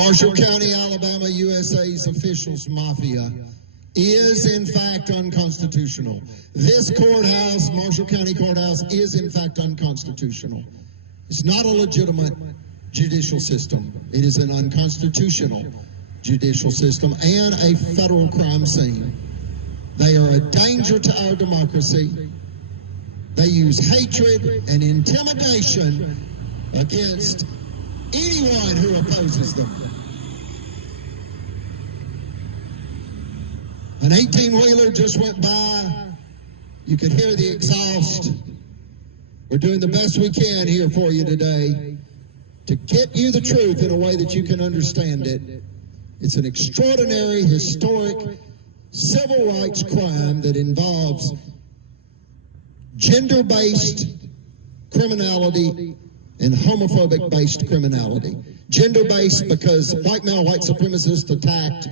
Marshall County, Alabama, USA's officials mafia is in fact unconstitutional. This courthouse, Marshall County Courthouse, is in fact unconstitutional. It's not a legitimate judicial system. It is an unconstitutional judicial system and a federal crime scene. They are a danger to our democracy. They use hatred and intimidation against anyone who opposes them. An 18-wheeler just went by. You could hear the exhaust. We're doing the best we can here for you today to get you the truth in a way that you can understand it. It's an extraordinary, historic, civil rights crime that involves gender-based criminality and homophobic-based criminality. Gender-based because white male, white supremacists attacked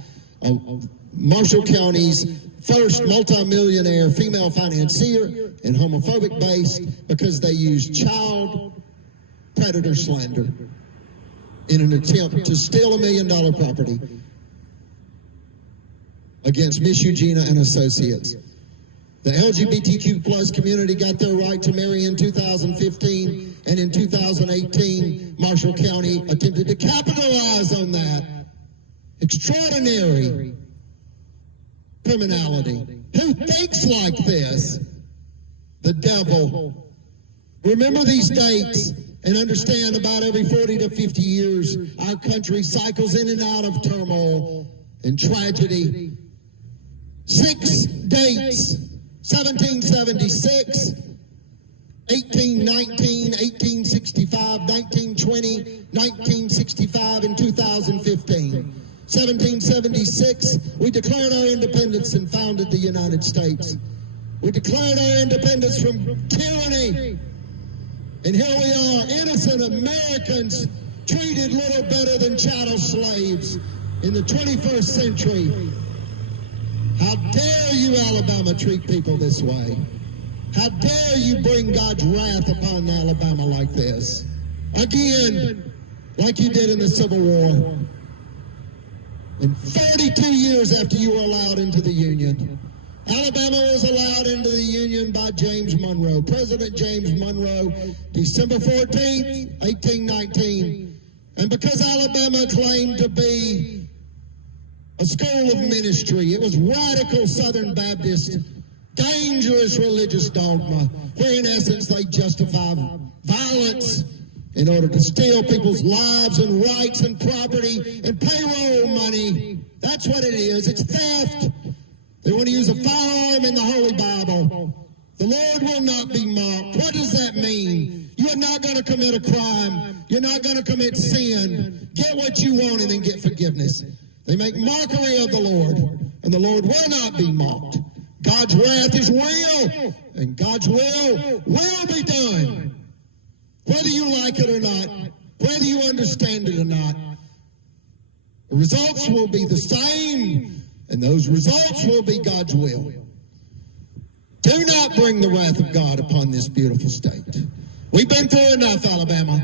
Marshall County's first multimillionaire female financier, and homophobic-based because they used child predator slander in an attempt to steal $1 million property against Miss Eugenia and Associates. The LGBTQ plus community got their right to marry in 2015, and in 2018, Marshall County attempted to capitalize on that. Extraordinary criminality. Who thinks like this? The devil. Remember these dates and understand about every 40 to 50 years, our country cycles in and out of turmoil and tragedy. 6 dates: 1776, 1819, 1865, 1920, 1965, and 2015. 1776, we declared our independence and founded the United States. We declared our independence from tyranny. And here we are, innocent Americans, treated little better than chattel slaves in the 21st century. How dare you, Alabama, treat people this way? How dare you bring God's wrath upon Alabama like this? Again, like you did in the Civil War. And 42 years after you were allowed into the Union, Alabama was allowed into the Union by James Monroe, President James Monroe, December 14th, 1819. And because Alabama claimed to be a school of ministry, it was radical Southern Baptist, dangerous religious dogma, where in essence they justify violence in order to steal people's lives and rights and property and payroll money. That's what it is. It's theft. They want to use a firearm in the Holy Bible. The Lord will not be mocked. What does that mean? You are not going to commit a crime. You're not going to commit sin. Get what you want and then get forgiveness. They make mockery of the Lord, and the Lord will not be mocked. God's wrath is real, and God's will be done. Whether you like it or not, whether you understand it or not, the results will be the same, and those results will be God's will. Do not bring the wrath of God upon this beautiful state. We've been through enough, Alabama.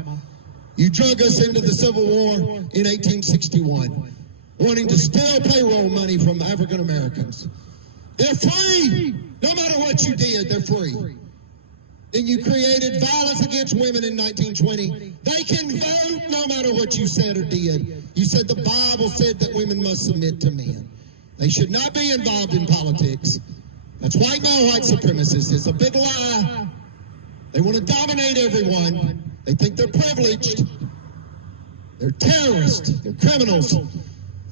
You drug us into the Civil War in 1861, wanting to steal payroll money from African Americans. They're free. No matter what you did, they're free. Then you created violence against women in 1920. They can vote no matter what you said or did. You said the Bible said that women must submit to men. They should not be involved in politics. That's white male white supremacists. It's a big lie. They want to dominate everyone. They think they're privileged. They're terrorists. They're criminals.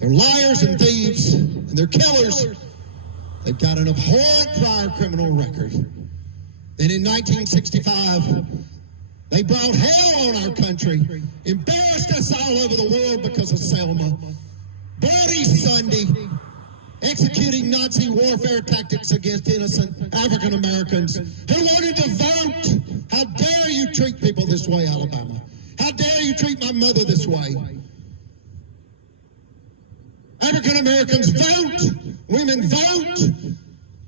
They're liars and thieves. And they're killers. They've got an abhorrent prior criminal record. Then in 1965, they brought hell on our country, embarrassed us all over the world because of Selma. Bloody Sunday, executing Nazi warfare tactics against innocent African Americans who wanted to vote. How dare you treat people this way, Alabama? How dare you treat my mother this way? African Americans vote. Women vote.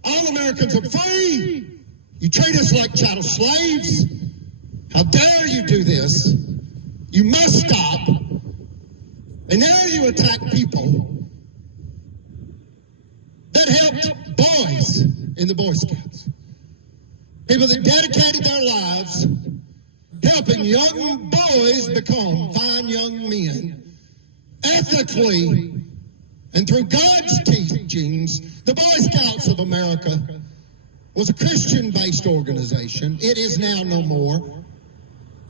All Americans are free. You treat us like chattel slaves. How dare you do this? You must stop. And And now you attack people that helped boys in the Boy Scouts. People that dedicated their lives helping young boys become fine young men, ethically, and through God's teachings. The Boy Scouts of America was a Christian-based organization. It is now no more.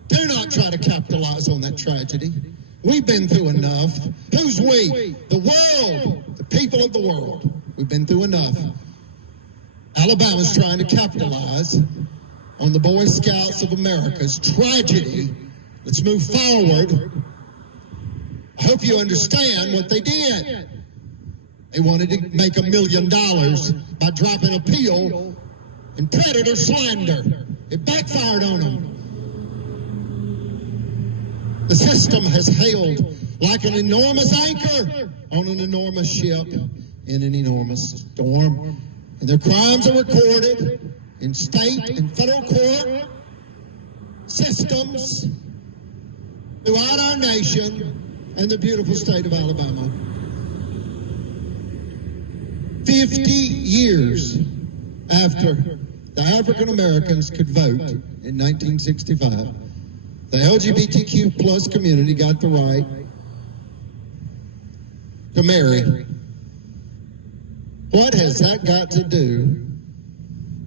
Do not try to capitalize on that tragedy. We've been through enough. Who's we? The world, the people of the world. We've been through enough. Alabama's trying to capitalize on the Boy Scouts of America's tragedy. Let's move forward. I hope you understand what they did. They wanted to make $1 million by dropping a pill and predator slander. It backfired on them. The system has held like an enormous anchor on an enormous ship in an enormous storm. And their crimes are recorded in state and federal court systems throughout our nation and the beautiful state of Alabama. 50 years after the African Americans could vote in 1965, the LGBTQ plus community got the right to marry. What has that got to do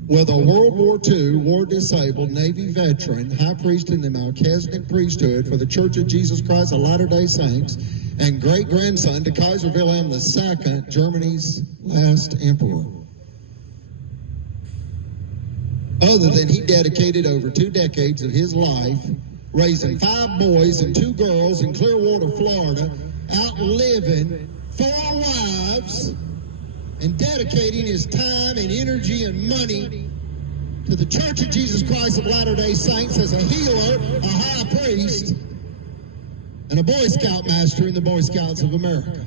with a World War II, war-disabled Navy veteran, high priest in the Melchizedek priesthood for the Church of Jesus Christ of Latter-day Saints, and great-grandson to Kaiser Wilhelm II, Germany's last emperor? Other than he dedicated over 2 decades of his life raising 5 boys and 2 girls in Clearwater, Florida, outliving 4 wives, and dedicating his time and energy and money to the Church of Jesus Christ of Latter-day Saints as a healer, a high priest, and a Boy Scout master in the Boy Scouts of America.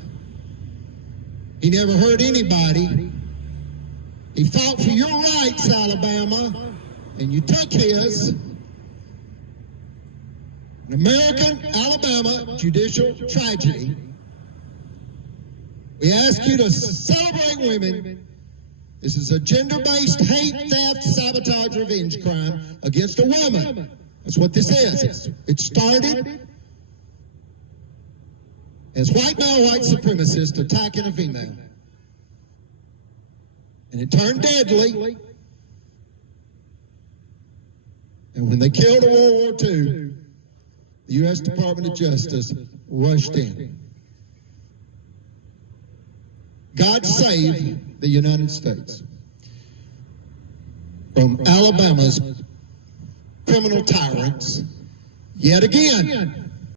He never hurt anybody. He fought for your rights, Alabama, and you took his. An American Alabama judicial tragedy. We ask you to celebrate women. This is a gender-based hate, theft, sabotage, revenge crime against a woman. That's what this is. It started as white male, white supremacists attacking a female. And it turned deadly. And when they killed in World War II, the U.S. Department of Justice rushed in. God save the United States from Alabama's criminal tyrants yet again.